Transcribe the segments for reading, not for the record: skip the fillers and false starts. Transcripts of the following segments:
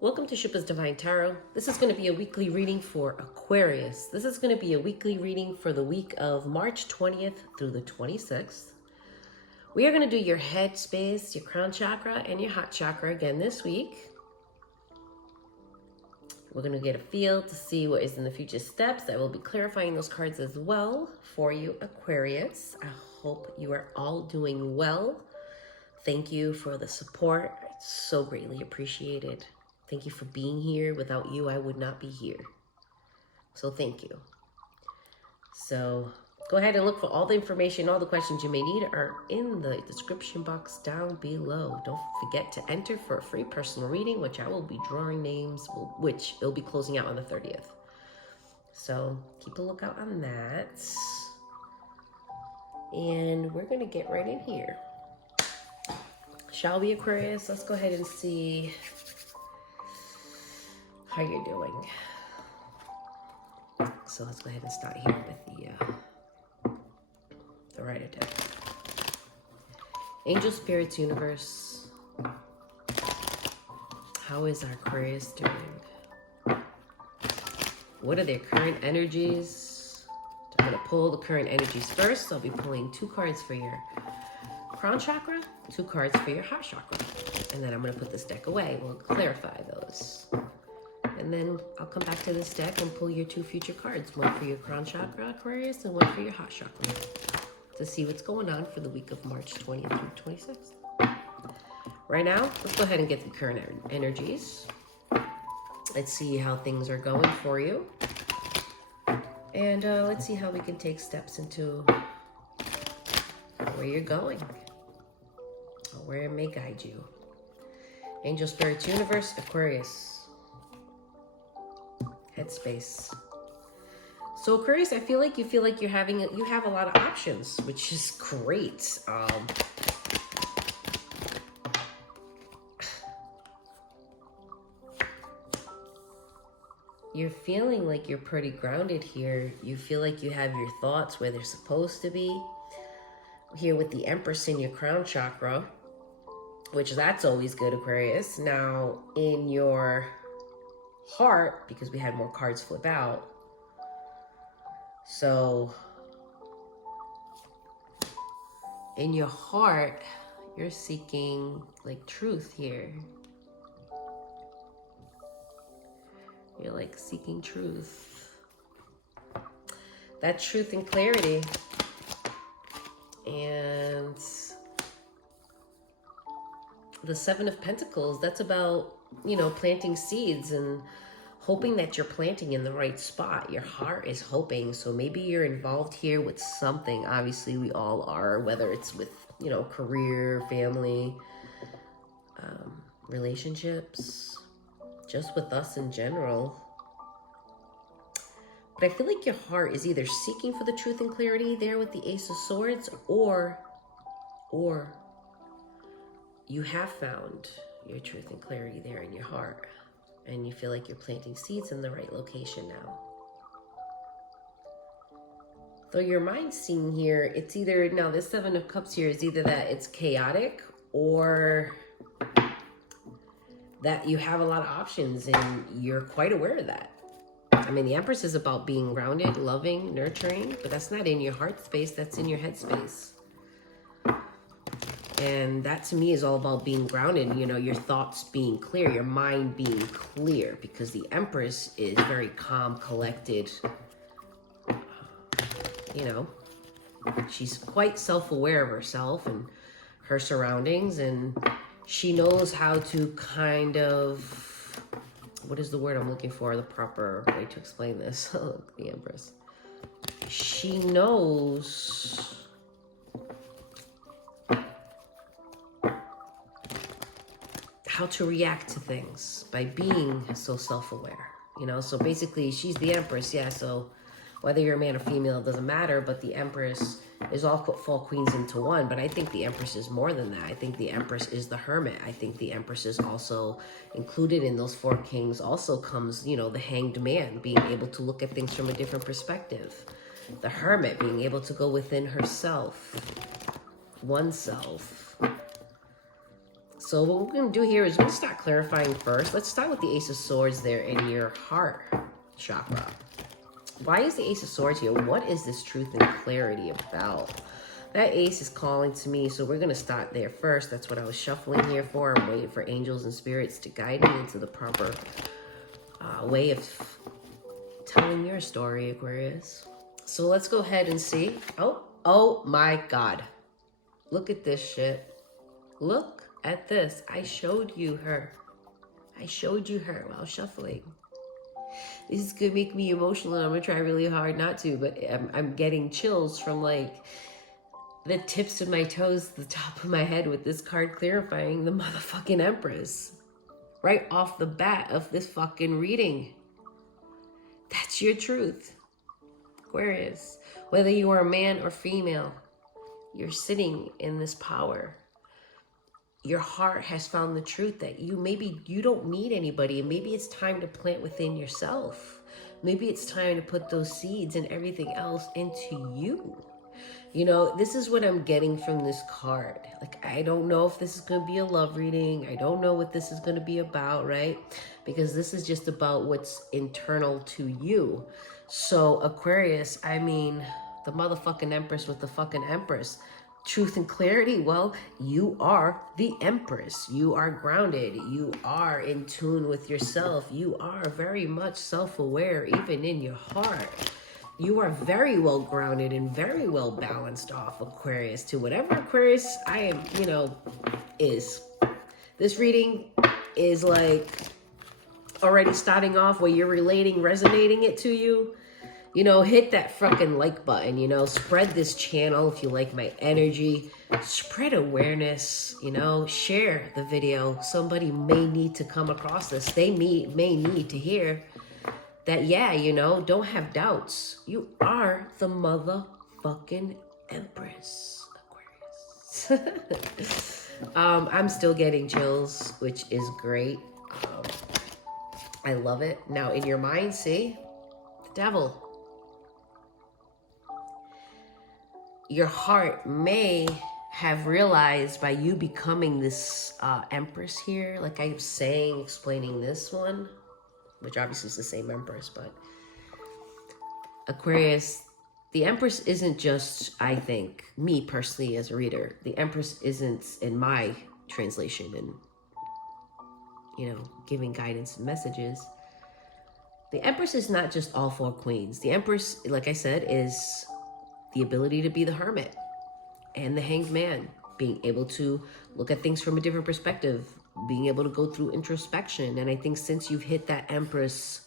Welcome to Xupastarot Divine Tarot. This is going to be a weekly reading for Aquarius. This is going to be a weekly reading for the week of March 20th through the 26th. We are going to do your head space, your crown chakra, and your heart chakra again this week. We're going to get a feel to see what is in the future steps. I will be clarifying those cards as well for you, Aquarius. I hope you are all doing well. Thank you for the support. It's so greatly appreciated. Thank you for being here. Without you, I would not be here. So thank you. So go ahead and look for all the information, all the questions you may need are in the description box down below. Don't forget to enter for a free personal reading, which I will be drawing names, which it'll be closing out on the 30th. So keep a lookout on that. And we're going to get right in here. Shall we, Aquarius? Let's go ahead and see how you're doing. So let's go ahead and start here with the Rider deck. Angel, Spirits, Universe. How is our Aquarius doing? What are their current energies? I'm going to pull the current energies first. I'll be pulling 2 cards for your crown chakra, 2 cards for your heart chakra. And then I'm going to put this deck away. We'll clarify those. And then I'll come back to this deck and pull your 2 future cards. One for your crown chakra, Aquarius, and one for your heart chakra. To see what's going on for the week of March 20th through 26th. Right now, let's go ahead and get the current energies. Let's see how things are going for you. And let's see how we can take steps into where you're going. Or where it may guide you. Angel, Spirits, Universe, Aquarius. Headspace. So Aquarius, I feel like you have a lot of options, which is great. You're feeling like you're pretty grounded here. You feel like you have your thoughts where they're supposed to be. Here with the Empress in your crown chakra, which that's always good, Aquarius. Now in your heart, because we had more cards flip out. So in your heart, you're seeking like truth here. You're like seeking truth. That truth and clarity. And the 7 of Pentacles, that's about, planting seeds and hoping that you're planting in the right spot. Your heart is hoping. So maybe you're involved here with something. Obviously, we all are, whether it's with, career, family, relationships, just with us in general. But I feel like your heart is either seeking for the truth and clarity there with the Ace of Swords, or you have found your truth and clarity there in your heart. And you feel like you're planting seeds in the right location now. Though your mind's seeing here, it's either, now this 7 of Cups here is either that it's chaotic or that you have a lot of options and you're quite aware of that. I mean, the Empress is about being grounded, loving, nurturing, but that's not in your heart space, that's in your head space. And that to me is all about being grounded, your thoughts being clear, your mind being clear, because the Empress is very calm, collected. She's quite self-aware of herself and her surroundings, and she knows how to kind of, what is the word I'm looking for, the proper way to explain this? The Empress. She knows how to react to things by being so self-aware, so basically she's the Empress. Yeah, so whether you're a man or female, it doesn't matter, but the Empress is all fall queens into one. But I think the Empress is more than that. I think the Empress is the Hermit. I think the Empress is also included in those 4 kings. Also comes, the Hanged Man, being able to look at things from a different perspective. The Hermit being able to go within herself, oneself. So what we're going to do here is we're going to start clarifying first. Let's start with the Ace of Swords there in your heart chakra. Why is the Ace of Swords here? What is this truth and clarity about? That ace is calling to me, so we're going to start there first. That's what I was shuffling here for. I'm waiting for angels and spirits to guide me into the proper way of telling your story, Aquarius. So let's go ahead and see. Oh my God. Look at this shit. Look at this. I showed you her. I showed you her while shuffling. This is going to make me emotional, and I'm going to try really hard not to, but I'm getting chills from like the tips of my toes to the top of my head with this card clarifying the motherfucking Empress. Right off the bat of this fucking reading. That's your truth, Aquarius. Whether you are a man or female, you're sitting in this power. Your heart has found the truth that maybe you don't need anybody, and maybe it's time to plant within yourself. Maybe it's time to put those seeds and everything else into you. You know, this is what I'm getting from this card. Like, I don't know if this is going to be a love reading. I don't know what this is going to be about, right? Because this is just about what's internal to you. So, Aquarius, I mean, the motherfucking Empress with the fucking Empress. Truth and clarity, well, you are the Empress. You are grounded. You are in tune with yourself. You are very much self-aware, even in your heart. You are very well grounded and very well balanced off, Aquarius, to whatever Aquarius I am, is. This reading is like already starting off where you're resonating it to you. Hit that fucking like button, spread this channel if you like my energy, spread awareness, share the video. Somebody may need to come across this. They may need to hear that, yeah, don't have doubts. You are the motherfucking Empress, Aquarius. I'm still getting chills, which is great. I love it. Now, in your mind, see? The Devil. Your heart may have realized by you becoming this Empress here, like I was saying, explaining this one, which obviously is the same Empress, but Aquarius, the Empress isn't just, I think, me personally as a reader. The Empress isn't in my translation and, giving guidance and messages. The Empress is not just all four queens. The Empress, like I said, is the ability to be the Hermit and the Hanged Man, being able to look at things from a different perspective, being able to go through introspection. And I think since you've hit that Empress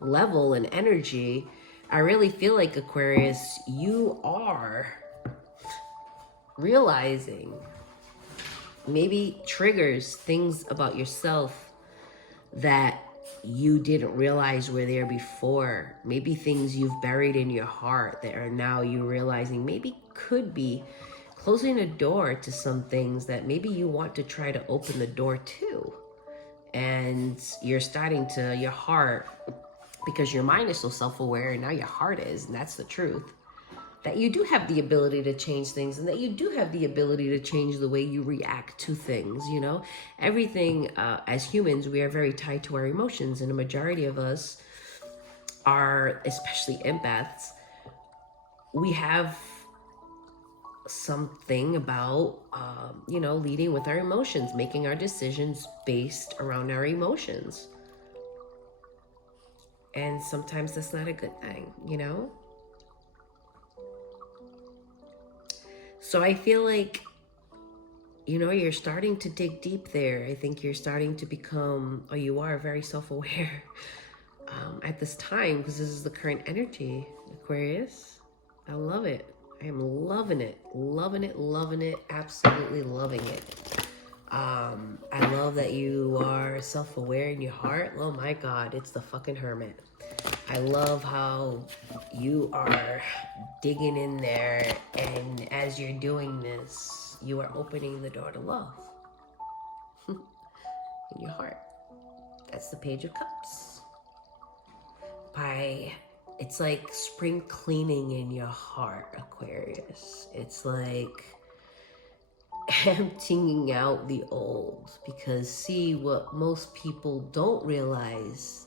level and energy, I really feel like, Aquarius, you are realizing maybe triggers, things about yourself that you didn't realize were there before. Maybe things you've buried in your heart that are now you realizing maybe could be closing a door to some things that maybe you want to try to open the door to. And you're starting to, your heart, because your mind is so self-aware and now your heart is, and that's the truth, that you do have the ability to change things, and that you do have the ability to change the way you react to things, Everything, as humans, we are very tied to our emotions, and a majority of us are, especially empaths, we have something about, leading with our emotions, making our decisions based around our emotions. And sometimes that's not a good thing, So I feel like, you're starting to dig deep there. I think you're starting to become, you are very self-aware at this time, because this is the current energy, Aquarius. I love it. I am loving it, loving it, loving it, absolutely loving it. I love that you are self-aware in your heart. Oh my God, it's the fucking Hermit. I love how you are digging in there, and as you're doing this, you are opening the door to love in your heart. That's the Page of Cups. It's like spring cleaning in your heart, Aquarius. It's like emptying out the old. Because see, what most people don't realize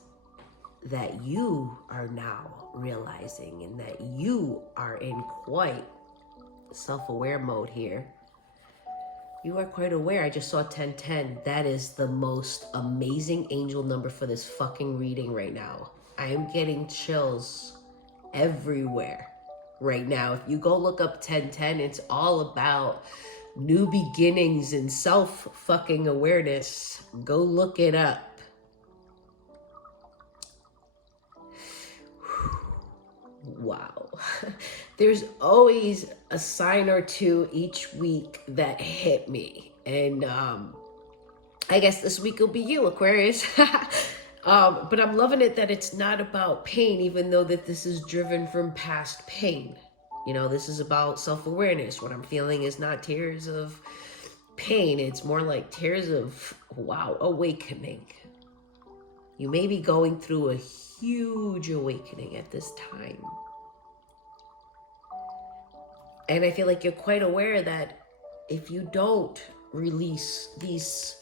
that you are now realizing, and that you are in quite self-aware mode here. You are quite aware. I just saw 1010. That is the most amazing angel number for this fucking reading right now. I am getting chills everywhere right now. If you go look up 1010, it's all about new beginnings and self fucking awareness. Go look it up. Wow. There's always a sign or two each week that hit me. And I guess this week will be you, Aquarius. But I'm loving it that it's not about pain, even though that this is driven from past pain. You know, this is about self-awareness. What I'm feeling is not tears of pain. It's more like tears of, wow, awakening. You may be going through a huge awakening at this time. And I feel like you're quite aware that if you don't release this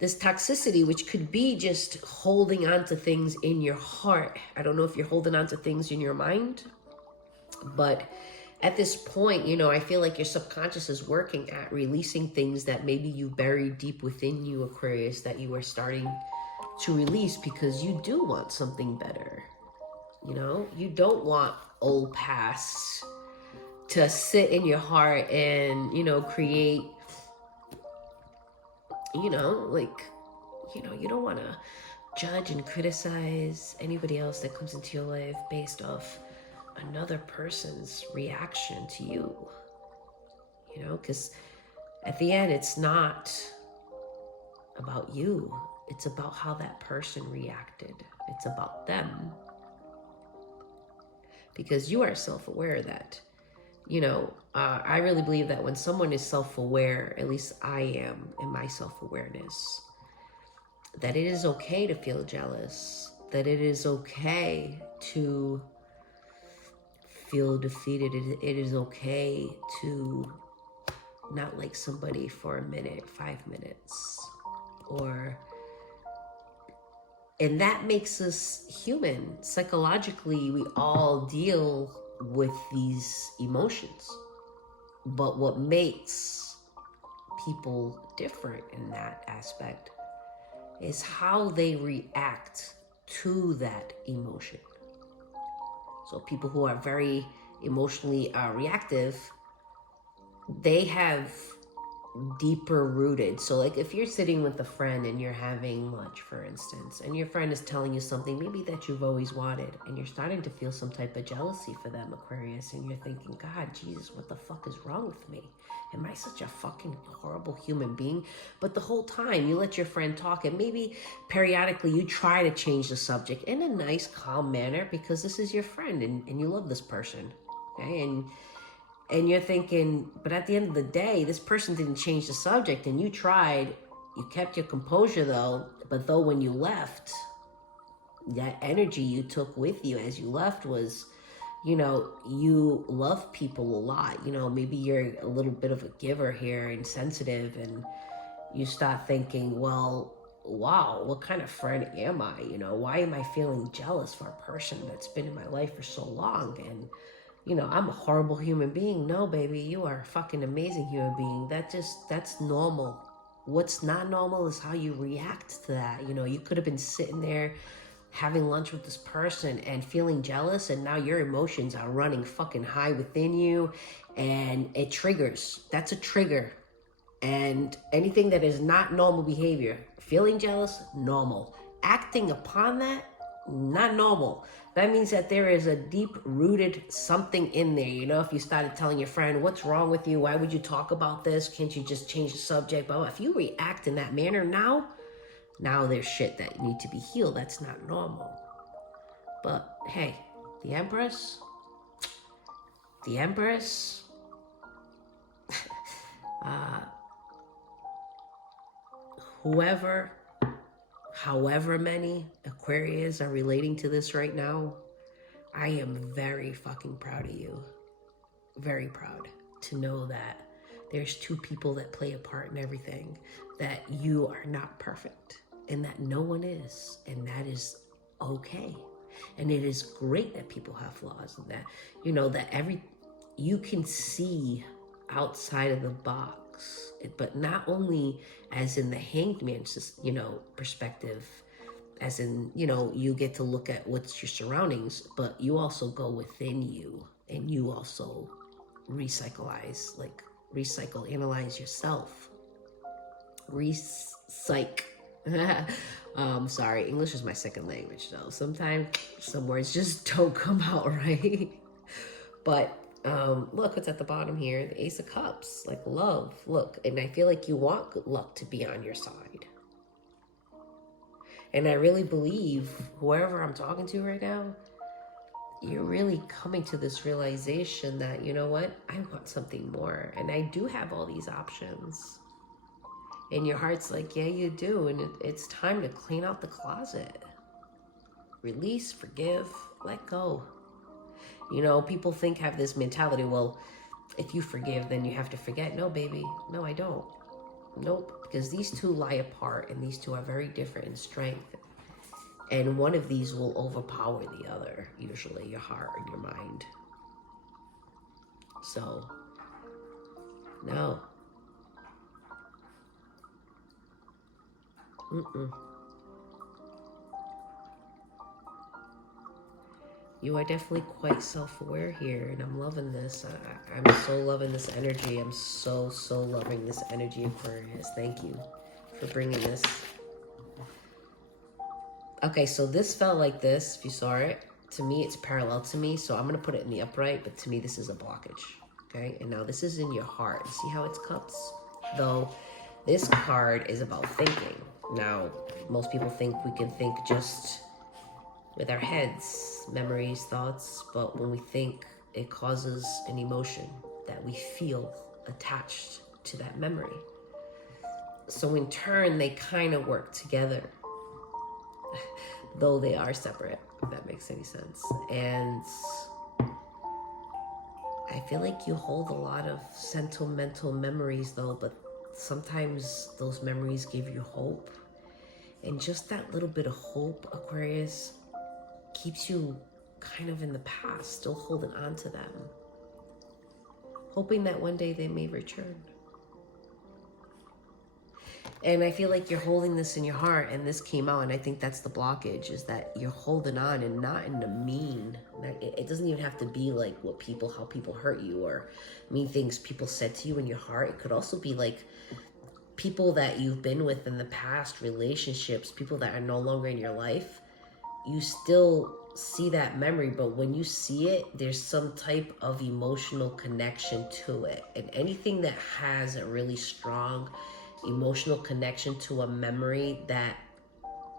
toxicity, which could be just holding on to things in your heart. I don't know if you're holding on to things in your mind, but at this point, you know, I feel like your subconscious is working at releasing things that maybe you buried deep within you, Aquarius, that you are starting to release because you do want something better. You know, you don't want old past to sit in your heart and, you know, create, you know, like, you know, you don't want to judge and criticize anybody else that comes into your life based off another person's reaction to you, you know, because at the end, it's not about you. It's about how that person reacted. It's about them. Because you are self-aware that, you know, I really believe that when someone is self-aware, at least I am in my self-awareness, that it is okay to feel jealous, that it is okay to feel defeated. It is okay to not like somebody for a minute, 5 minutes, and that makes us human. Psychologically, we all deal with these emotions. But what makes people different in that aspect is how they react to that emotion. So people who are very emotionally reactive, they have deeper rooted. So like if you're sitting with a friend and you're having lunch, for instance, and your friend is telling you something maybe that you've always wanted, and you're starting to feel some type of jealousy for them, Aquarius, and you're thinking, God, Jesus, what the fuck is wrong with me? Am I such a fucking horrible human being? But the whole time you let your friend talk, and maybe periodically you try to change the subject in a nice, calm manner because this is your friend and you love this person, okay? And you're thinking, but at the end of the day, this person didn't change the subject, and you tried. You kept your composure, though. But though when you left, that energy you took with you as you left was, you know, you love people a lot. You know, maybe you're a little bit of a giver here and sensitive, and you start thinking, well, wow, what kind of friend am I? You know, why am I feeling jealous for a person that's been in my life for so long? And you know, I'm a horrible human being. No, baby, you are a fucking amazing human being. That's normal. What's not normal is how you react to that. You know, you could have been sitting there having lunch with this person and feeling jealous, and now your emotions are running fucking high within you, and it triggers. That's a trigger. And anything that is not normal behavior, feeling jealous, normal. Acting upon that, not normal. That means that there is a deep-rooted something in there. You know, if you started telling your friend, what's wrong with you? Why would you talk about this? Can't you just change the subject? But if you react in that manner now there's shit that need to be healed. That's not normal. But hey, the Empress, however many Aquarius are relating to this right now, I am very fucking proud of you. Very proud to know that There's two people that play a part in everything, that you are not perfect and that no one is, and that is okay. And it is great that people have flaws, and that, you know, that you can see outside of the box, but not only as in the hanged man's, you know, perspective, as in, you know, you get to look at what's your surroundings, but you also go within you and you also analyze yourself. Sorry, English is my second language, though. Sometimes some words just don't come out right. But look what's at the bottom here, the Ace of Cups, like love. Look, and I feel like you want good luck to be on your side. And I really believe whoever I'm talking to right now, you're really coming to this realization that, you know what, I want something more. And I do have all these options. And your heart's like, yeah, you do. And it's time to clean out the closet. Release, forgive, let go. You know, people have this mentality, well, if you forgive, then you have to forget. No, baby. No, I don't. Nope. Because these two lie apart, and these two are very different in strength. And one of these will overpower the other, usually your heart and your mind. So, no. You are definitely quite self-aware here, and I'm loving this. I'm so loving this energy. I'm so loving this energy, Aquarius. Thank you for bringing this. Okay, so this felt like this, if you saw it. To me, it's parallel to me, so I'm going to put it in the upright, but to me, this is a blockage. Okay, and now this is in your heart. See how it's cups? Though, this card is about thinking. Now, most people think we can think just with our heads, memories, thoughts, but when we think, it causes an emotion that we feel attached to that memory. So in turn, they kind of work together, though they are separate, if that makes any sense. And I feel like you hold a lot of sentimental memories, though, but sometimes those memories give you hope. And just that little bit of hope, Aquarius, keeps you kind of in the past, still holding on to them, hoping that one day they may return. And I feel like you're holding this in your heart, and this came out, and I think that's the blockage, is that you're holding on, and not in the mean. It doesn't even have to be like how people hurt you, or mean things people said to you in your heart. It could also be like people that you've been with in the past, relationships, people that are no longer in your life. You still see that memory, but when you see it, there's some type of emotional connection to it. And anything that has a really strong emotional connection to a memory that,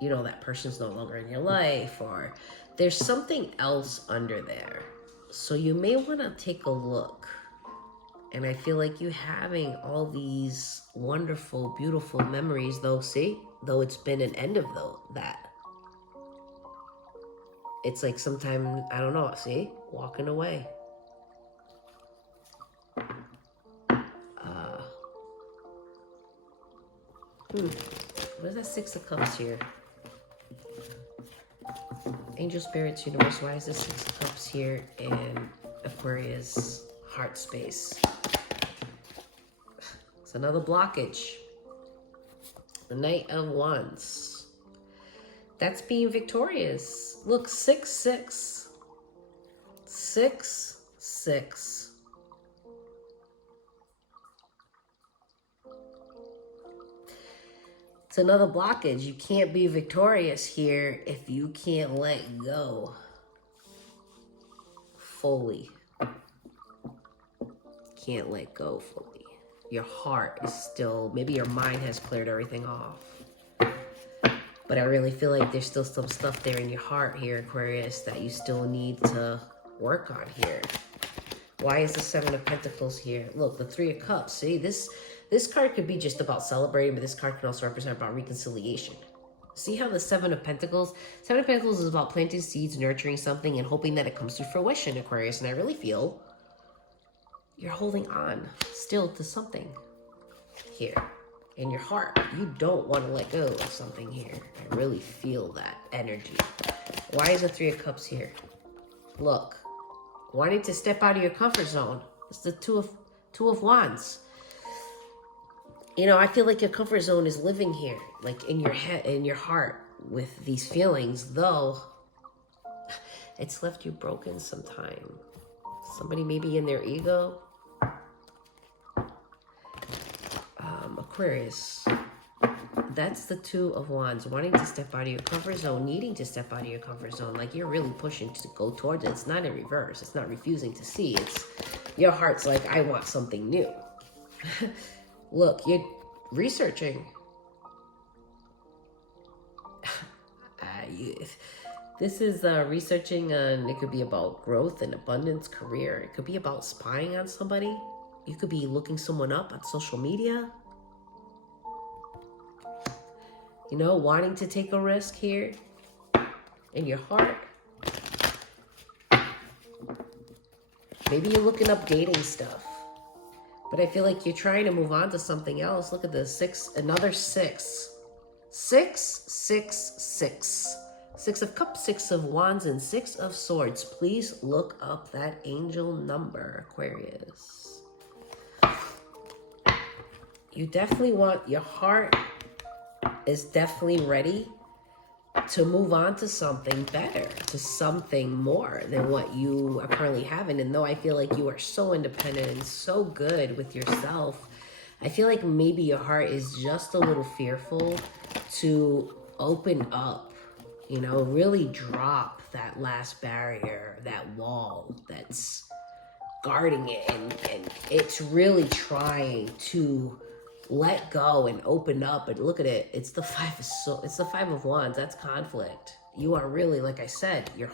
you know, that person's no longer in your life, or there's something else under there. So you may want to take a look. And I feel like you having all these wonderful, beautiful memories, though, though it's been an end of that. It's like sometime, I don't know, walking away. What is that Six of Cups here? Angel Spirits, Universe, why is this Six of Cups here in Aquarius heart space? It's another blockage. The Knight of Wands. That's being victorious. Look, 6, 6. 6, 6. It's another blockage. You can't be victorious here if you can't let go fully. Can't let go fully. Your heart is still, maybe your mind has cleared everything off. But I really feel like there's still some stuff there in your heart here, Aquarius, that you still need to work on here. Why is the Seven of Pentacles here? Look, the Three of Cups. See, this card could be just about celebrating, but this card can also represent about reconciliation. See how the Seven of Pentacles is about planting seeds, nurturing something, and hoping that it comes to fruition, Aquarius. And I really feel you're holding on still to something here in your heart. You don't want to let go of something here. I really feel that energy. Why is the Three of Cups here? Look, wanting to step out of your comfort zone. It's the Two of Wands. You know, I feel like your comfort zone is living here, like in your head, in your heart, with these feelings, though it's left you broken sometime. Somebody maybe in their ego. Aquarius, that's the Two of Wands, wanting to step out of your comfort zone, needing to step out of your comfort zone, like you're really pushing to go towards it. It's not in reverse. It's not refusing to see. It's your heart's like, I want something new. Look, you're researching. This is researching on, it could be about growth and abundance, career. It could be about spying on somebody. You could be looking someone up on social media. You know, wanting to take a risk here in your heart. Maybe you're looking up dating stuff. But I feel like you're trying to move on to something else. Look at this, another 6. 6, 6, 6. 6 of Cups, 6 of Wands, and 6 of Swords. Please look up that angel number, Aquarius. You definitely want, your heart is definitely ready to move on to something better, to something more than what you are currently having. And though I feel like you are so independent and so good with yourself, I feel like maybe your heart is just a little fearful to open up, you know, really drop that last barrier, that wall that's guarding it. And it's really trying to let go and open up. And look at it, it's the it's the 5 of Wands. That's conflict. You are really, like I said, you're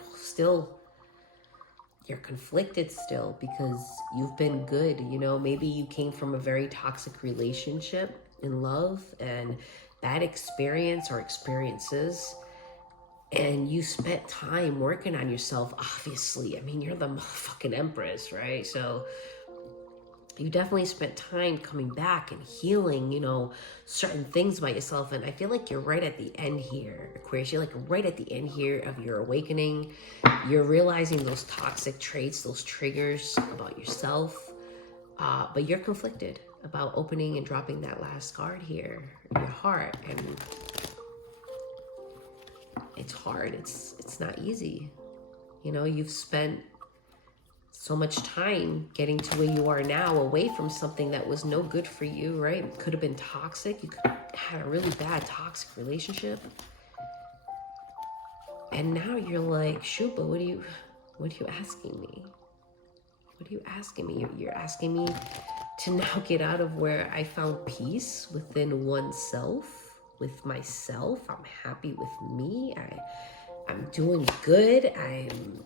conflicted still because you've been good. You know, maybe you came from a very toxic relationship in love and bad experience or experiences, and you spent time working on yourself. Obviously, I mean, you're the motherfucking Empress, right? So you definitely spent time coming back and healing, you know, certain things about yourself. And I feel like you're right at the end here, Aquarius. You're like right at the end here of your awakening. You're realizing those toxic traits, those triggers about yourself. But you're conflicted about opening and dropping that last guard here in your heart. And it's hard. It's not easy. You know, you've spent so much time getting to where you are now, away from something that was no good for you, right? It could have been toxic. You could have had a really bad toxic relationship. And now you're like, Xupa, what are you asking me? What are you asking me? You're asking me to now get out of where I found peace within oneself, with myself. I'm happy with me. I'm doing good. I'm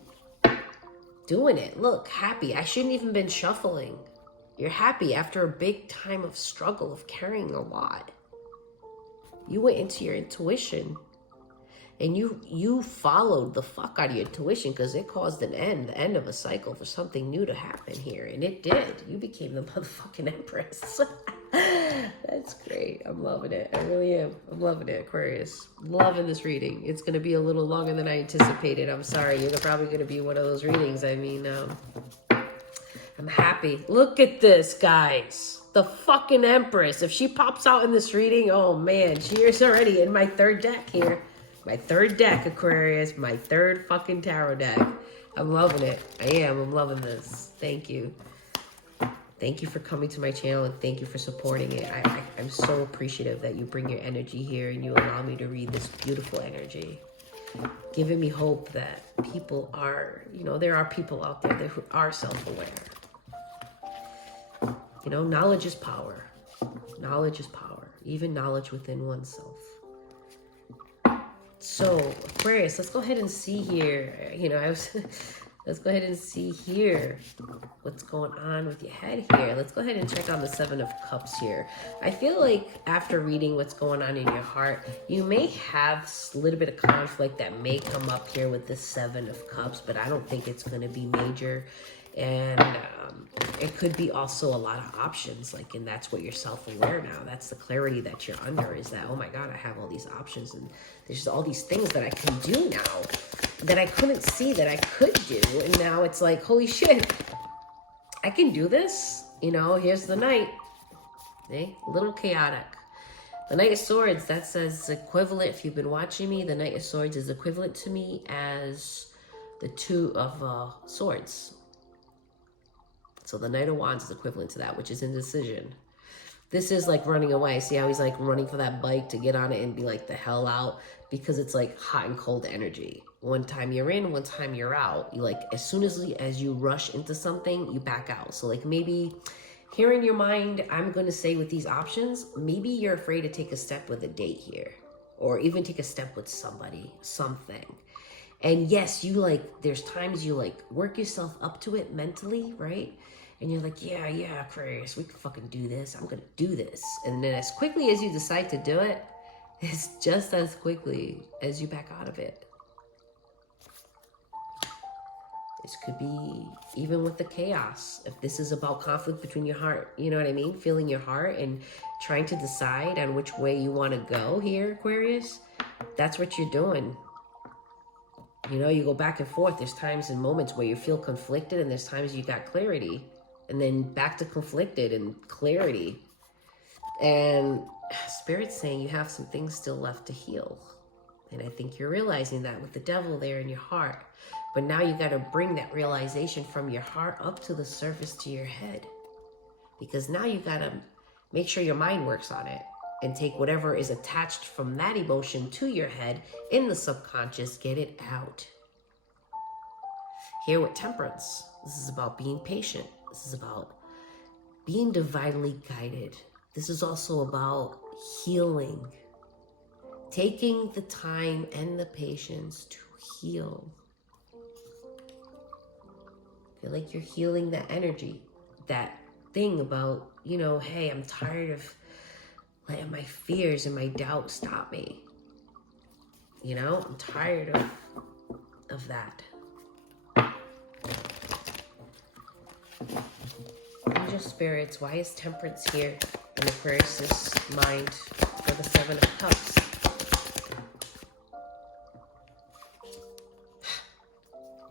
doing it. Look, happy. I shouldn't even been shuffling. You're happy after a big time of struggle, of carrying a lot. You went into your intuition and you followed the fuck out of your intuition because it caused the end of a cycle for something new to happen here. And it did. You became the motherfucking Empress. That's great. I'm loving it. I really am. I'm loving it, Aquarius. Loving this reading. It's going to be a little longer than I anticipated. I'm sorry. You're probably going to be one of those readings. I mean, I'm happy. Look at this, guys. The fucking Empress. If she pops out in this reading, oh man, she is already in my 3rd deck here. My 3rd deck, Aquarius. My 3rd fucking tarot deck. I'm loving it. I am. I'm loving this. Thank you. Thank you for coming to my channel and thank you for supporting it. I'm so appreciative that you bring your energy here and you allow me to read this beautiful energy. Giving me hope that people are, you know, there are people out there who are self-aware. You know, knowledge is power. Knowledge is power. Even knowledge within oneself. So, Aquarius, let's go ahead and see here. You know, let's go ahead and see here what's going on with your head here. Let's go ahead and check on the 7 of Cups here. I feel like after reading what's going on in your heart, you may have a little bit of conflict that may come up here with the 7 of Cups, but I don't think it's going to be major. And it could be also a lot of options, like, and that's what you're self-aware now. That's the clarity that you're under, is that, oh my God, I have all these options, and there's all these things that I can do now that I couldn't see that I could do. And now it's like, holy shit, I can do this. You know, here's the Knight. A little chaotic. The Knight of Swords, that says equivalent. If you've been watching me, the Knight of Swords is equivalent to me as the Two of Swords. So the Knight of Wands is equivalent to that, which is indecision. This is like running away. See how he's like running for that bike to get on it and be like the hell out, because it's like hot and cold energy. One time you're in, one time you're out. You like, as soon as you rush into something, you back out. So like maybe here in your mind, I'm going to say with these options, maybe you're afraid to take a step with a date here, or even take a step with somebody, something. And yes, you like, there's times you like work yourself up to it mentally, right? And you're like, yeah, Aquarius, we can fucking do this. I'm going to do this. And then as quickly as you decide to do it, it's just as quickly as you back out of it. This could be even with the chaos. If this is about conflict between your heart, you know what I mean? Feeling your heart and trying to decide on which way you want to go here, Aquarius. That's what you're doing. You know, you go back and forth. There's times and moments where you feel conflicted, and there's times you got clarity. And then back to conflicted and clarity. And Spirit's saying you have some things still left to heal. And I think you're realizing that with the Devil there in your heart. But now you got to bring that realization from your heart up to the surface to your head. Because now you got to make sure your mind works on it. And take whatever is attached from that emotion to your head in the subconscious, get it out. Here with Temperance, this is about being patient. This is about being divinely guided. This is also about healing. Taking the time and the patience to heal. Feel like you're healing that energy. That thing about, you know, hey, I'm tired of letting my fears and my doubt stop me. You know, I'm tired of that. Angel spirits, why is Temperance here in Aquarius' mind for the Seven of Cups?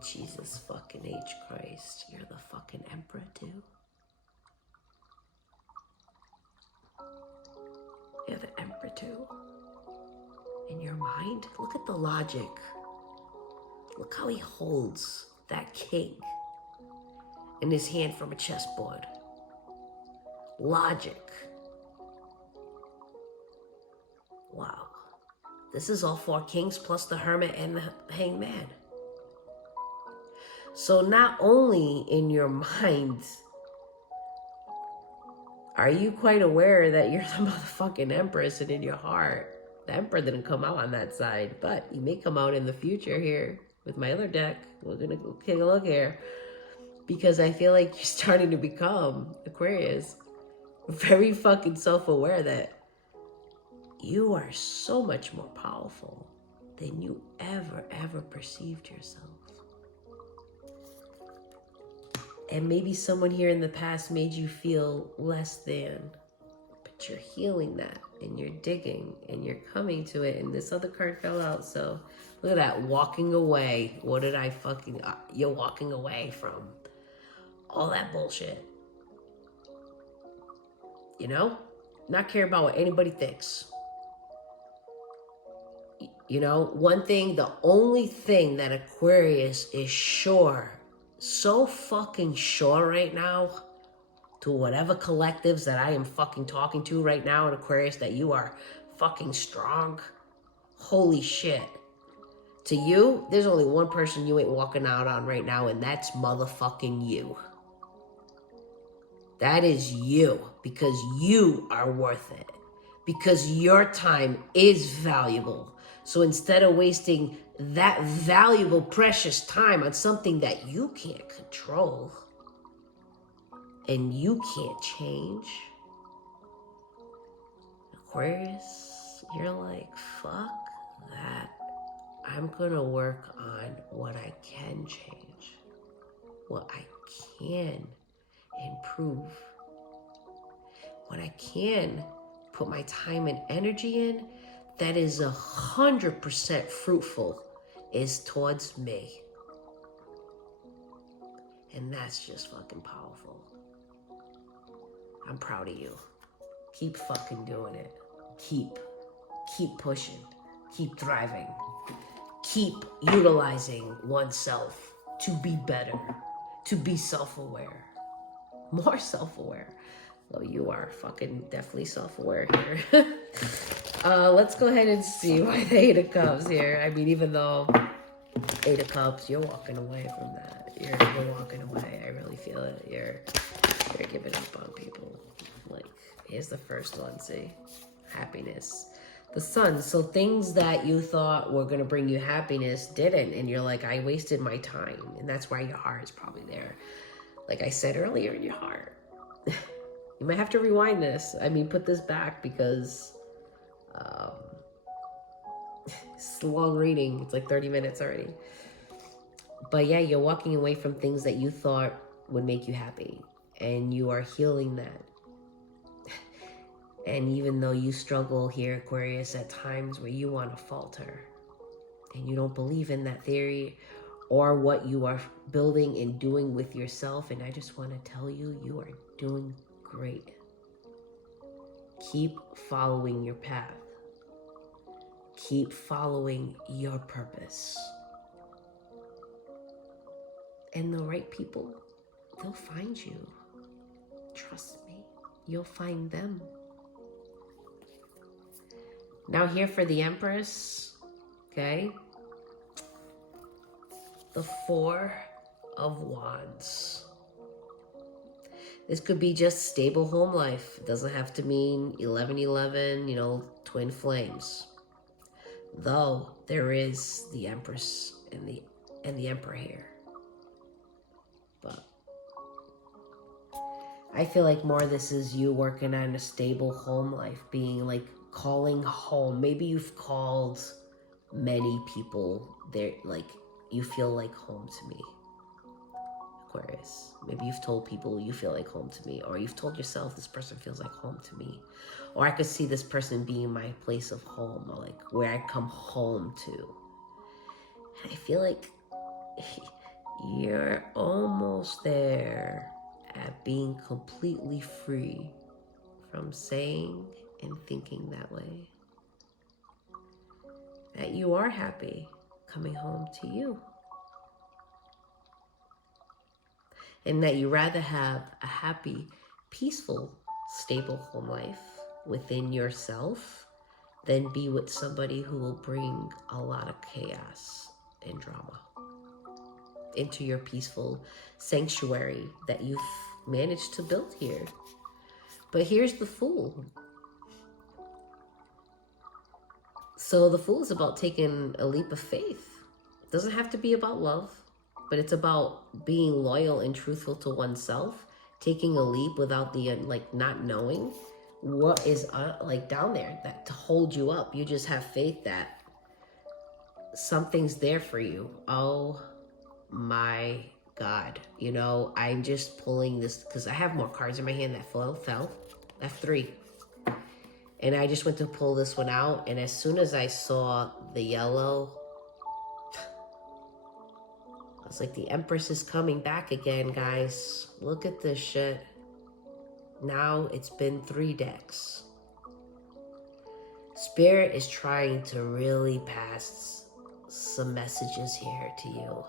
Jesus fucking H Christ, you're the fucking Emperor too. You're the Emperor too. In your mind, look at the logic. Look how he holds that king in his hand from a chessboard. Logic. Wow. This is all 4 kings plus the Hermit and the Hanged Man. So not only in your mind are you quite aware that you're the motherfucking Empress, and in your heart, the Emperor didn't come out on that side, but he may come out in the future here with my other deck. We're going to take a look here, because I feel like you're starting to become, Aquarius, very fucking self-aware that you are so much more powerful than you ever perceived yourself. And maybe someone here in the past made you feel less than, but you're healing that, and you're digging, and you're coming to it. And this other card fell out, so look at that, walking away. What did I fucking, you're walking away from all that bullshit. You know? Not care about what anybody thinks. You know, one thing, the only thing that Aquarius is sure, so fucking sure right now, to whatever collectives that I am fucking talking to right now in Aquarius, that you are fucking strong. Holy shit. To you, there's only one person you ain't walking out on right now, and that's motherfucking you. That is you, because you are worth it. Because your time is valuable. So instead of wasting that valuable, precious time on something that you can't control and you can't change, Aquarius, you're like, fuck that. I'm gonna work on what I can change. what I can improve, what I can put my time and energy in that is 100% fruitful is towards me. And that's just fucking powerful. I'm proud of you. Keep fucking doing it. Keep pushing. Keep thriving. Keep utilizing oneself to be better, to be self-aware, more self-aware. Well, you are fucking definitely self-aware here. Let's go ahead and see why the Eight of Cups here. I mean, even though Eight of Cups, you're walking away from that. You're walking away. I really feel it. You're giving up on people. Like, here's the first one, see? Happiness. The Sun. So things that you thought were going to bring you happiness didn't. And you're like, I wasted my time. And that's why your heart is probably there. Like I said earlier, in your heart. You might have to rewind this. I mean, put this back because it's a long reading. It's like 30 minutes already. But yeah, you're walking away from things that you thought would make you happy. And you are healing that. And even though you struggle here, Aquarius, at times where you want to falter and you don't believe in that theory or what you are building and doing with yourself, and I just want to tell you, you are doing great. Keep following your path. Keep following your purpose. And the right people, they'll find you. Trust me, you'll find them. Now here for the Empress, okay? The Four of Wands. This could be just stable home life. It doesn't have to mean 11-11, you know, twin flames. Though there is the Empress and the Emperor here. But I feel like more this is you working on a stable home life, being like calling home. Maybe you've called many people there, like you feel like home to me, Aquarius. Maybe you've told people you feel like home to me, or you've told yourself this person feels like home to me, or I could see this person being my place of home, or like where I come home to. And I feel like you're almost there at being completely free from saying and thinking that way. That you are happy coming home to you. And that you rather have a happy, peaceful, stable home life within yourself than be with somebody who will bring a lot of chaos and drama into your peaceful sanctuary that you've managed to build here. But here's the Fool. So the Fool is about taking a leap of faith. It doesn't have to be about love, but it's about being loyal and truthful to oneself, taking a leap without the not knowing what is like down there that to hold you up. You just have faith that something's there for you. Oh my God. You know, I'm just pulling this because I have more cards in my hand that fell. I have 3. And I just went to pull this one out. And as soon as I saw the yellow, I was like, the Empress is coming back again, guys. Look at this shit. Now it's been 3 decks. Spirit is trying to really pass some messages here to you.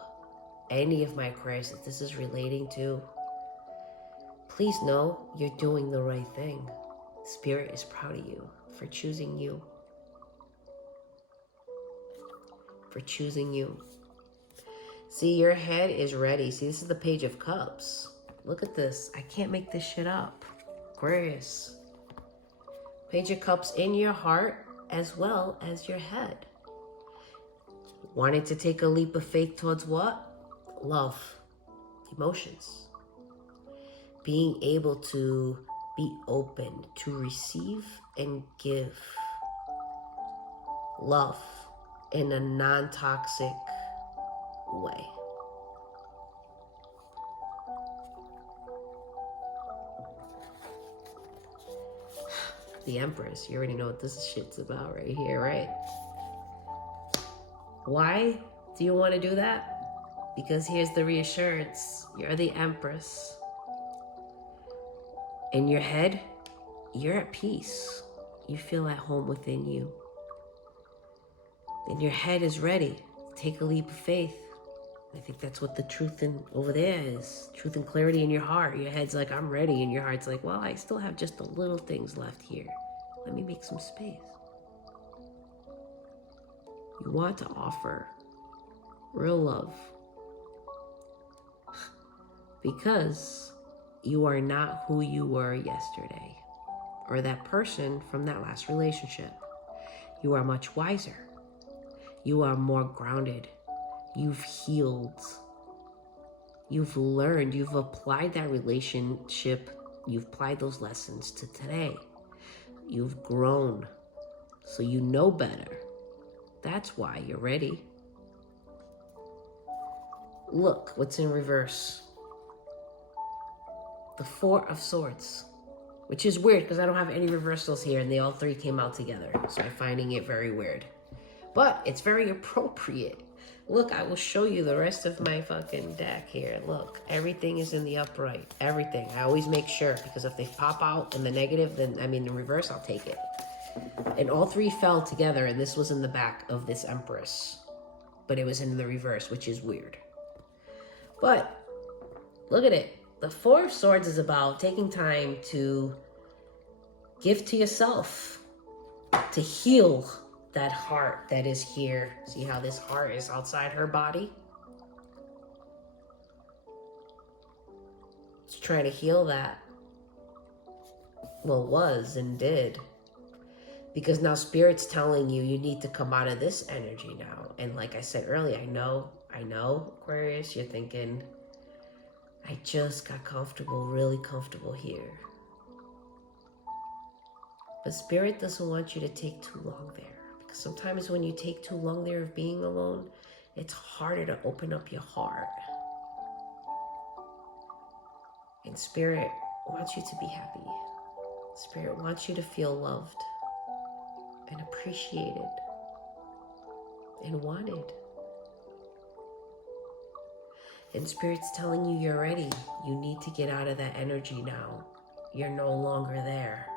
Any of my Aquarius that this is relating to, please know you're doing the right thing. Spirit is proud of you for choosing you. For choosing you. See, your head is ready. See, this is the Page of Cups. Look at this. I can't make this shit up. Aquarius. Page of Cups in your heart as well as your head. Wanting to take a leap of faith towards what? Love. Emotions. Being able to be open to receive and give love in a non-toxic way. The Empress. You already know what this shit's about right here, right? Why do you want to do that? Because here's the reassurance. You're the Empress. In your head, you're at peace. You feel at home within you. And your head is ready. Take a leap of faith. I think that's what the truth in over there is. Truth and clarity in your heart. Your head's like, I'm ready. And your heart's like, well, I still have just the little things left here. Let me make some space. You want to offer real love. Because you are not who you were yesterday. Or that person from that last relationship. You are much wiser. You are more grounded. You've healed. You've learned. You've applied that relationship. You've applied those lessons to today. You've grown. So you know better. That's why you're ready. Look what's in reverse. The Four of Swords. Which is weird because I don't have any reversals here and they all three came out together. So I'm finding it very weird. But it's very appropriate. Look, I will show you the rest of my fucking deck here. Look, everything is in the upright. Everything. I always make sure because if they pop out in the negative, then, I mean, in reverse, I'll take it. And all three fell together, and this was in the back of this Empress. But it was in the reverse, which is weird. But, look at it. The Four of Swords is about taking time to give to yourself, to heal that heart that is here. See how this heart is outside her body? It's trying to heal that. Well, was and did. Because now Spirit's telling you, you need to come out of this energy now. And like I said earlier, I know, Aquarius, you're thinking, I just got comfortable, really comfortable here. But Spirit doesn't want you to take too long there. Because sometimes when you take too long there of being alone, it's harder to open up your heart. And Spirit wants you to be happy. Spirit wants you to feel loved and appreciated and wanted. And Spirit's telling you you're ready. You need to get out of that energy now. You're no longer there.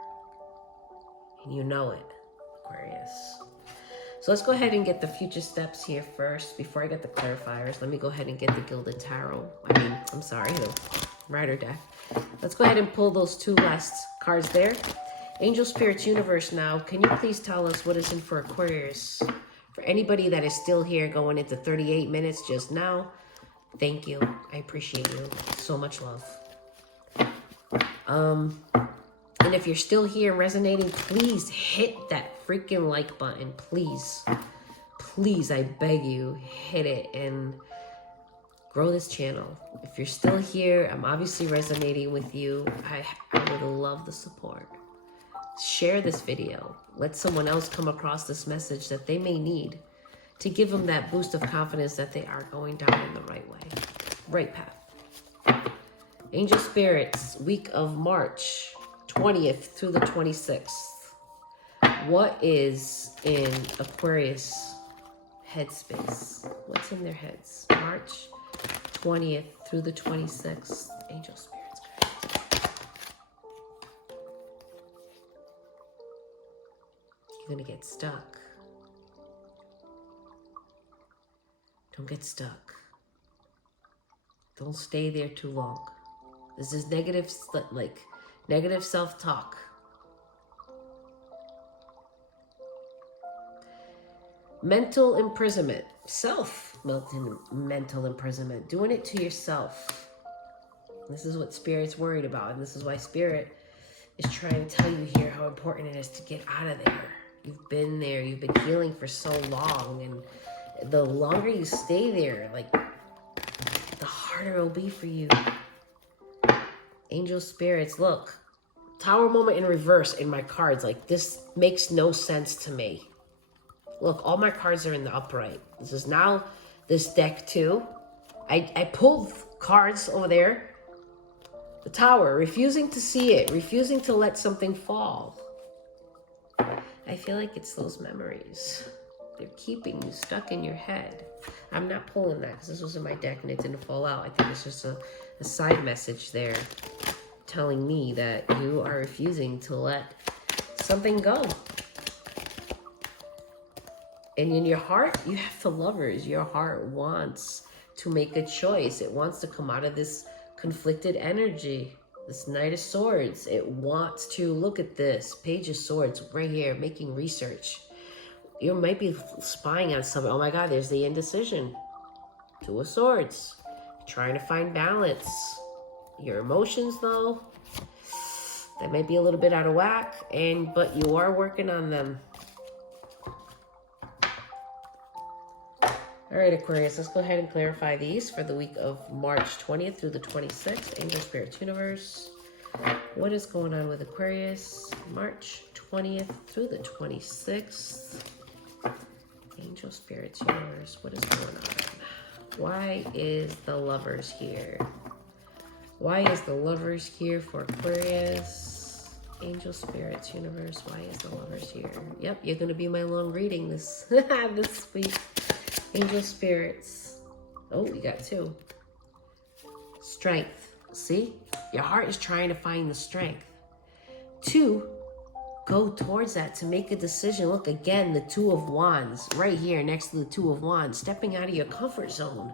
And you know it, Aquarius. So let's go ahead and get the future steps here first. Before I get the clarifiers, let me go ahead and get the Gilded Tarot. The Rider deck. Let's go ahead and pull those two last cards there. Angel Spirits Universe now, can you please tell us what is in for Aquarius? For anybody that is still here going into 38 minutes just now, thank you. I appreciate you. So much love. And if you're still here resonating, please hit that freaking like button. Please. Please, I beg you, hit it and grow this channel. If you're still here, I'm obviously resonating with you. I would love the support. Share this video. Let someone else come across this message that they may need to give them that boost of confidence that they are going down in the right way, right path. Angel Spirits, week of March 20th through the 26th. What is in Aquarius headspace? What's in their heads? March 20th through the 26th. Angel Spirits, guys. You're going to get stuck. Don't get stuck. Don't stay there too long. This is negative self-talk. Mental imprisonment. Mental imprisonment. Doing it to yourself. This is what Spirit's worried about. And this is why Spirit is trying to tell you here how important it is to get out of there. You've been there. You've been healing for so long. And the longer you stay there, the harder it'll be for you. Angel Spirits, look. Tower moment in reverse in my cards. This makes no sense to me. Look, all my cards are in the upright. This is now this deck too. I pulled cards over there. The Tower, refusing to see it, refusing to let something fall. I feel like it's those memories. They're keeping you stuck in your head. I'm not pulling that because this was in my deck and it didn't fall out. I think it's just a side message there telling me that you are refusing to let something go. And in your heart, you have the Lovers. Your heart wants to make a choice. It wants to come out of this conflicted energy. This Knight of Swords. It wants to look at this. Page of Swords right here, making research. You might be spying on something. Oh my God, there's the indecision. Two of Swords. Trying to find balance. Your emotions, though, that might be a little bit out of whack, but you are working on them. All right, Aquarius, let's go ahead and clarify these for the week of March 20th through the 26th. Angel Spirit Universe. What is going on with Aquarius? March 20th through the 26th. Angel Spirit Universe. What is going on? Why is the Lovers here? Why is the Lovers here for Aquarius? Angel Spirits Universe. Why is the Lovers here? Yep, you're going to be my long reading this week. Angel Spirits. Oh, we got two. Strength. See? Your heart is trying to find the strength. Two, go towards that to make a decision. Look, again, the Two of Wands right here next to the Two of Wands. Stepping out of your comfort zone.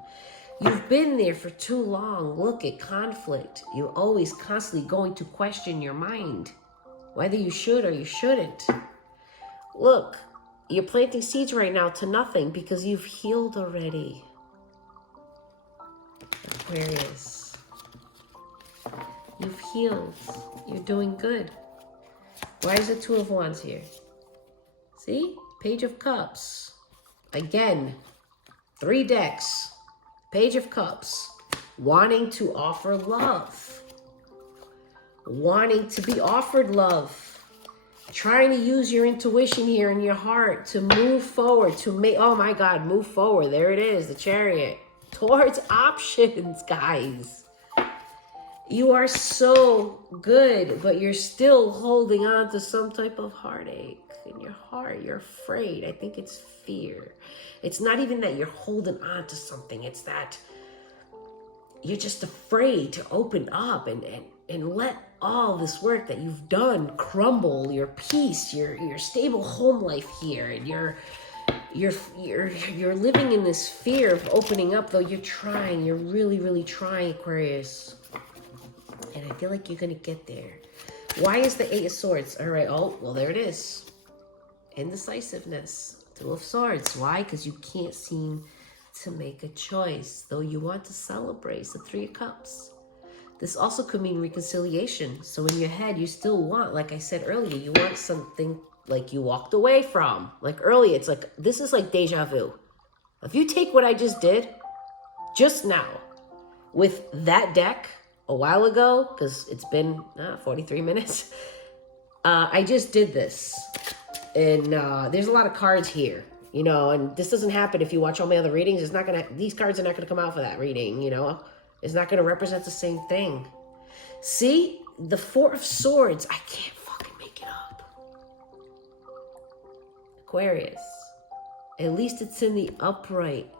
You've been there for too long. Look at conflict. You're always constantly going to question your mind, whether you should or you shouldn't. Look, you're planting seeds right now to nothing because you've healed already. Aquarius. You've healed. You're doing good. Why is the Two of Wands here? See? Page of Cups. Again, 3 decks. Page of Cups. Wanting to offer love. Wanting to be offered love. Trying to use your intuition here in your heart to move forward, to make, oh my God, move forward. There it is, the Chariot. Towards options, guys. You are so good, but you're still holding on to some type of heartache in your heart. You're afraid. I think it's fear. It's not even that you're holding on to something. It's that you're just afraid to open up and let all this work that you've done crumble. Your peace, your stable home life here, and you're living in this fear of opening up. Though you're trying, you're really, really trying, Aquarius. And I feel like you're gonna get there. Why is the Eight of Swords? All right. Oh, well, there it is. Indecisiveness. Two of Swords. Why? Because you can't seem to make a choice, though you want to celebrate. The Three of Cups. This also could mean reconciliation. So in your head, you still want, like I said earlier, you want something like you walked away from. Like earlier, it's like, this is like deja vu. If you take what I just did, just now, with that deck a while ago, because it's been 43 minutes, I just did this. And there's a lot of cards here, you know, and this doesn't happen if you watch all my other readings. It's not gonna, these cards are not gonna come out for that reading, you know. It's not gonna represent the same thing. See, the Four of Swords, I can't fucking make it up. Aquarius, at least it's in the upright.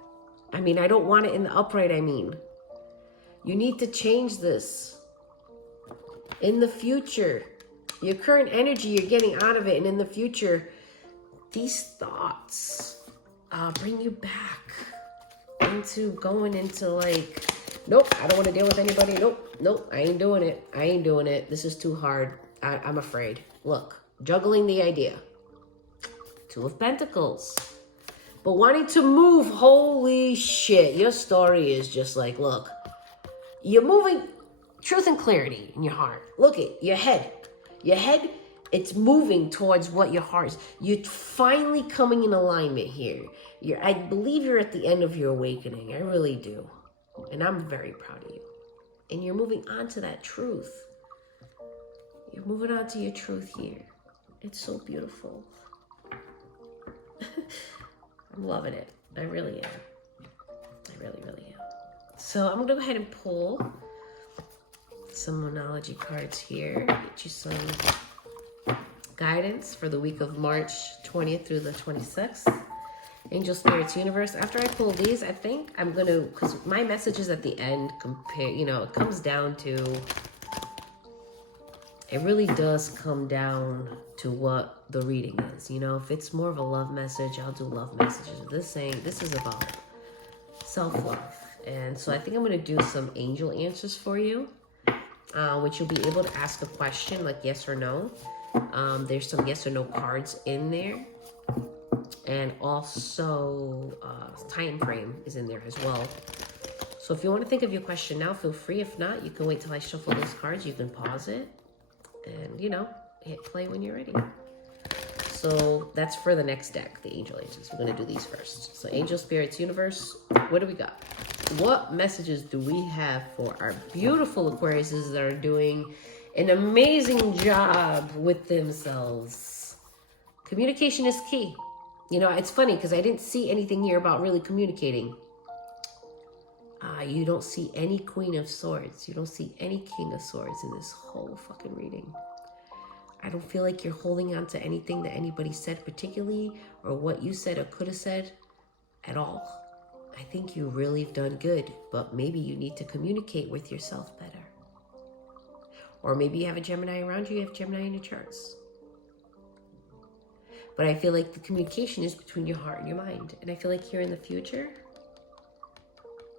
I mean, I don't want it in the upright, I mean. You need to change this. In the future, your current energy, you're getting out of it. And in the future, these thoughts bring you back into going into like, nope, I don't want to deal with anybody. Nope, I ain't doing it. I ain't doing it. This is too hard. I'm afraid. Look, juggling the idea. Two of Pentacles. But wanting to move, holy shit. Your story is just like, look, you're moving truth and clarity in your heart. Look at your head. Your head, it's moving towards what your heart is. You're finally coming in alignment here. I believe you're at the end of your awakening. I really do. And I'm very proud of you. And you're moving on to that truth. You're moving on to your truth here. It's so beautiful. I'm loving it. I really am. I really, really am. So I'm going to go ahead and pull some Moonology cards here. Get you some guidance for the week of March 20th through the 26th. Angel Spirits Universe. After I pull these, I think I'm going to, because my messages at the end compare, you know, it comes down to, it really does come down to what the reading is. You know, if it's more of a love message, I'll do love messages. This is about self-love. And so I think I'm going to do some angel answers for you, which you'll be able to ask a question like yes or no. There's some yes or no cards in there. And also time frame is in there as well. So if you want to think of your question now, feel free. If not, you can wait till I shuffle those cards. You can pause it and, you know, hit play when you're ready. So that's for the next deck, the angel answers. We're going to do these first. So Angel Spirits Universe, what do we got? What messages do we have for our beautiful Aquariuses that are doing an amazing job with themselves? Communication is key. You know, it's funny because I didn't see anything here about really communicating. You don't see any Queen of Swords. You don't see any King of Swords in this whole fucking reading. I don't feel like you're holding on to anything that anybody said particularly, or what you said or could have said at all. I think you really have done good, but maybe you need to communicate with yourself better. Or maybe you have a Gemini around you, you have Gemini in your charts. But I feel like the communication is between your heart and your mind. And I feel like here in the future,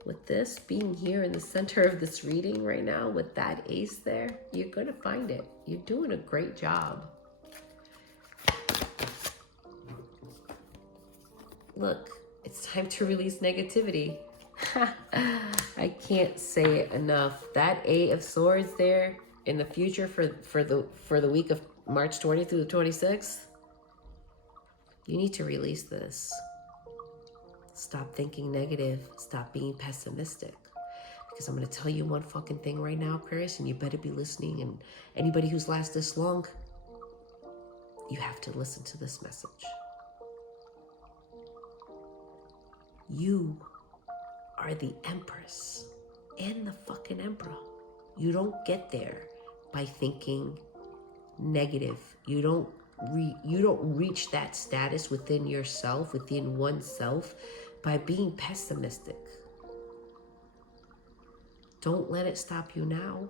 with this being here in the center of this reading right now, with that ace there, you're going to find it. You're doing a great job. Look, it's time to release negativity. I can't say it enough. That Eight of Swords there in the future for the week of March 20th through the 26th. You need to release this. Stop thinking negative. Stop being pessimistic. Because I'm going to tell you one fucking thing right now, Aquarius, and you better be listening. And anybody who's lasted this long, you have to listen to this message. You are the Empress and the fucking Emperor. You don't get there by thinking negative. You don't reach that status within yourself, within oneself, by being pessimistic. Don't let it stop you now.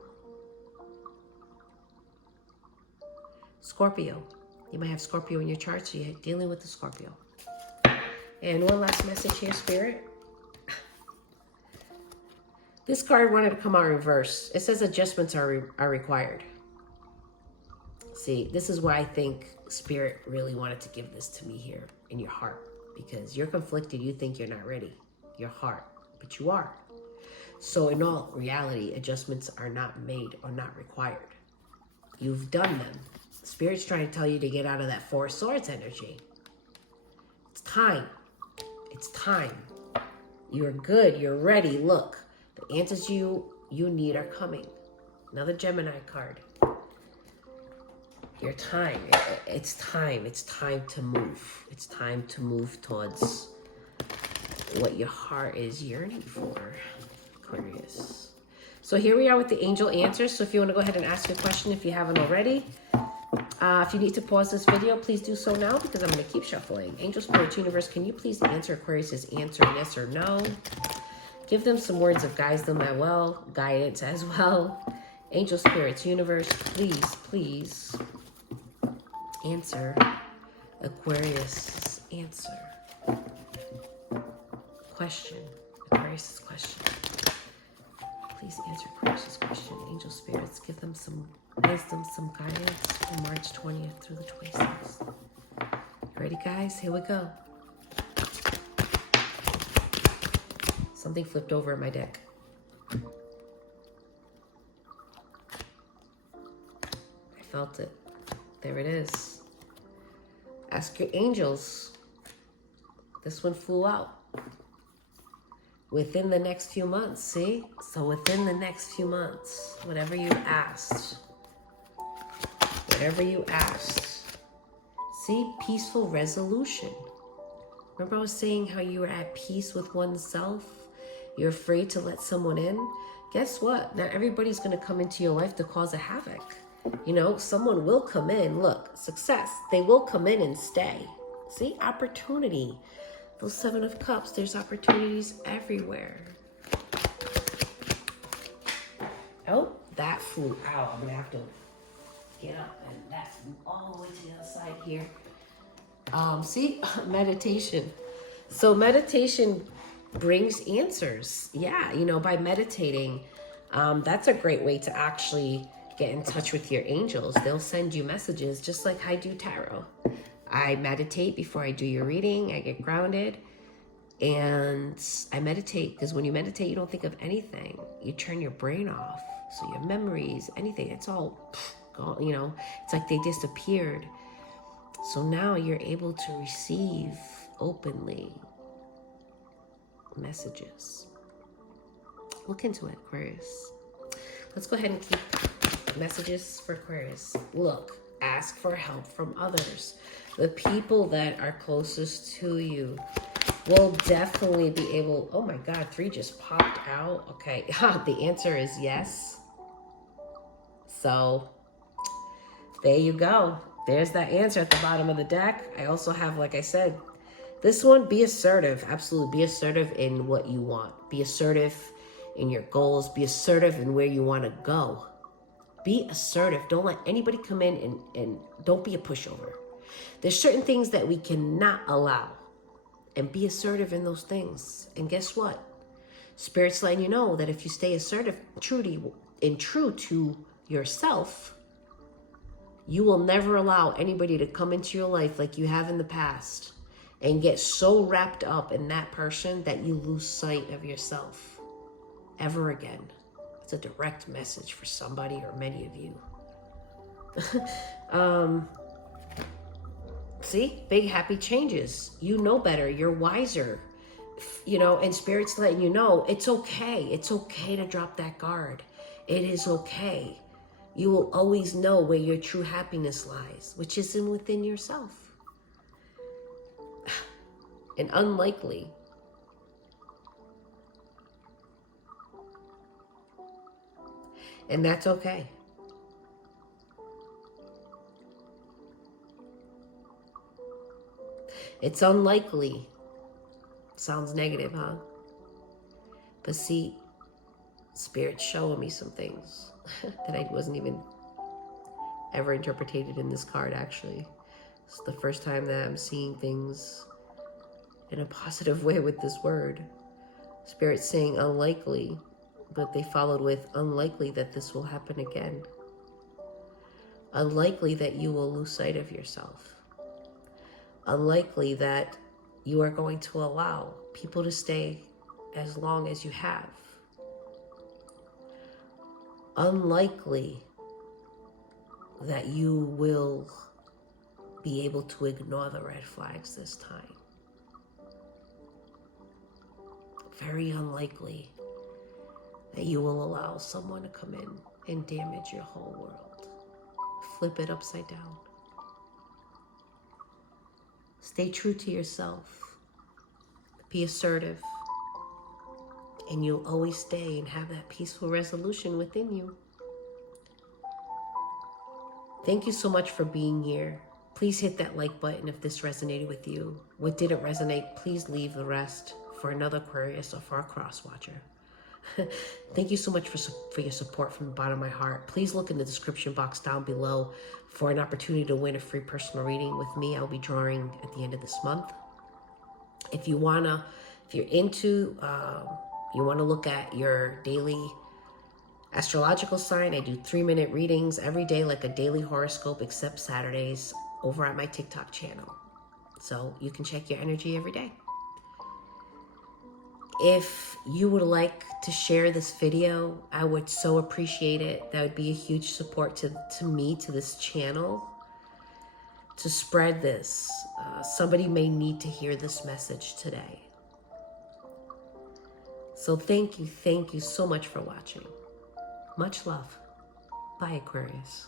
Scorpio. You might have Scorpio in your chart, so you're dealing with the Scorpio. And one last message here, Spirit. This card wanted to come out reverse. It says adjustments are required. See, this is why I think Spirit really wanted to give this to me here in your heart. Because you're conflicted, you think you're not ready. Your heart, but you are. So in all reality, adjustments are not made or not required. You've done them. Spirit's trying to tell you to get out of that Four of Swords energy. It's time. It's time. You're good. You're ready. Look, the answers you need are coming. Another Gemini card. Your time. It's time. It's time to move. It's time to move towards what your heart is yearning for, Aquarius. So here we are with the angel answers. So if you want to go ahead and ask your question if you haven't already. If you need to pause this video, please do so now because I'm going to keep shuffling. Angel Spirit Universe, can you please answer Aquarius's answer yes or no? Give them some words of guidance as well. Angel Spirits Universe, please answer Aquarius's answer. Question. Aquarius's question. Please answer Aquarius's question. Angel Spirits, give them some wisdom, some guidance from March 20th through the 26th. Ready, guys? Here we go. Something flipped over in my deck. I felt it. There it is. Ask your angels. This one flew out. Within the next few months, see? So within the next few months, whatever you asked, see, peaceful resolution. Remember I was saying how you were at peace with oneself? You're afraid to let someone in? Guess what? Not everybody's going to come into your life to cause a havoc. You know, someone will come in. Look, success. They will come in and stay. See, opportunity. Those 7 of Cups, there's opportunities everywhere. Oh, that flew out. I'm going to have to get up, and that flew all the way to the other side here. See, meditation. So meditation brings answers. Yeah, you know, by meditating, that's a great way to actually get in touch with your angels. They'll send you messages just like I do tarot. I meditate before I do your reading. I get grounded and I meditate because when you meditate, you don't think of anything. You turn your brain off. So your memories, anything, it's all gone, you know, it's like they disappeared. So now you're able to receive openly messages. Look into it, Aquarius. Let's go ahead and keep messages for Aquarius. Look, ask for help from others. The people that are closest to you will definitely be able, oh my God, 3 just popped out. Okay, the answer is yes. So there you go. There's that answer at the bottom of the deck. I also have, like I said, this one, be assertive. Absolutely. Be assertive in what you want. Be assertive in your goals. Be assertive in where you want to go. Be assertive. Don't let anybody come in and don't be a pushover. There's certain things that we cannot allow. And be assertive in those things. And guess what? Spirit's letting you know that if you stay assertive, true to yourself, you will never allow anybody to come into your life like you have in the past and get so wrapped up in that person that you lose sight of yourself ever again. It's a direct message for somebody or many of you. See, big happy changes. You know better. You're wiser. You know, and Spirit's letting you know it's okay. It's okay to drop that guard. It is okay. You will always know where your true happiness lies, which is within yourself. And unlikely. And that's okay. It's unlikely. Sounds negative, huh? But see, Spirit's showing me some things that I wasn't even ever interpreted in this card, actually. It's the first time that I'm seeing things in a positive way with this word. Spirit's saying unlikely, but they followed with unlikely that this will happen again. Unlikely that you will lose sight of yourself. Unlikely that you are going to allow people to stay as long as you have. Unlikely that you will be able to ignore the red flags this time. Very unlikely that you will allow someone to come in and damage your whole world. Flip it upside down. Stay true to yourself. Be assertive. And you'll always stay and have that peaceful resolution within you. Thank you so much for being here. Please hit that like button if this resonated with you. What didn't resonate, please leave the rest for another Aquarius or for a cross watcher. Thank you so much for your support from the bottom of my heart. Please look in the description box down below for an opportunity to win a free personal reading with me. I'll be drawing at the end of this month. If you're into, you want to look at your daily astrological sign, I do 3-minute readings every day, like a daily horoscope, except Saturdays, over at my TikTok channel. So you can check your energy every day. If you would like to share this video, I would so appreciate it. That would be a huge support to me, to this channel, to spread this. Somebody may need to hear this message today. So thank you so much for watching. Much love. Bye, Aquarius.